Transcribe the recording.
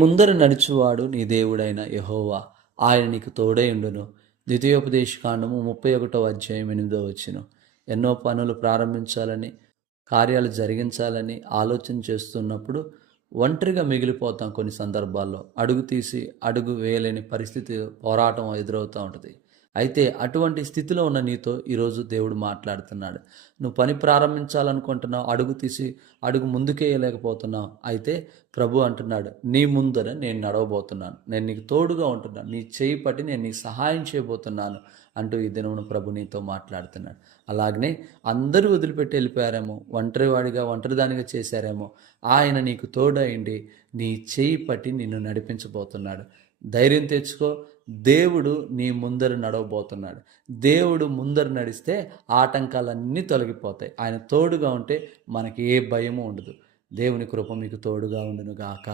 ముందర నడుచువాడు నీ దేవుడైన యెహోవా, ఆయన నీకు తోడై ఉండును. ద్వితీయోపదేశకాండము 31వ అధ్యాయం 8వ వచనం. ఎన్నో పనులు ప్రారంభించాలని, కార్యాలు జరిగించాలని ఆలోచన చేస్తున్నప్పుడు ఒంటరిగా మిగిలిపోతాం. కొన్ని సందర్భాల్లో అడుగు తీసి అడుగు వేయలేని పరిస్థితి, పోరాటం ఎదురవుతూ ఉంటుంది. అయితే అటువంటి స్థితిలో ఉన్న నీతో ఈరోజు దేవుడు మాట్లాడుతున్నాడు. నువ్వు పని ప్రారంభించాలనుకుంటున్నావు, అడుగు తీసి అడుగు ముందుకేయలేకపోతున్నావు. అయితే ప్రభు అంటున్నాడు, నీ ముందర నేను నడవబోతున్నాను, నేను నీకు తోడుగా ఉంటున్నాను, నీ చేయి పట్టి నేను నీకు సహాయం చేయబోతున్నాను అంటూ ఈ దినమున ప్రభు నీతో మాట్లాడుతున్నాడు. అలాగనే అందరూ వదిలిపెట్టి వెళ్ళిపోయారేమో, ఒంటరిదానిగా చేశారేమో, ఆయన నీకు తోడైండి నీ చేయి పట్టి నిన్ను నడిపించబోతున్నాడు. ధైర్యం తెచ్చుకో. దేవుడు నీ ముందర నడవబోతున్నాడు. దేవుడు ముందర నడిస్తే ఆటంకాలన్నీ తొలగిపోతాయి. ఆయన తోడుగా ఉంటే మనకి ఏ భయము ఉండదు. దేవుని కృప మీకు తోడుగా ఉండును గాక.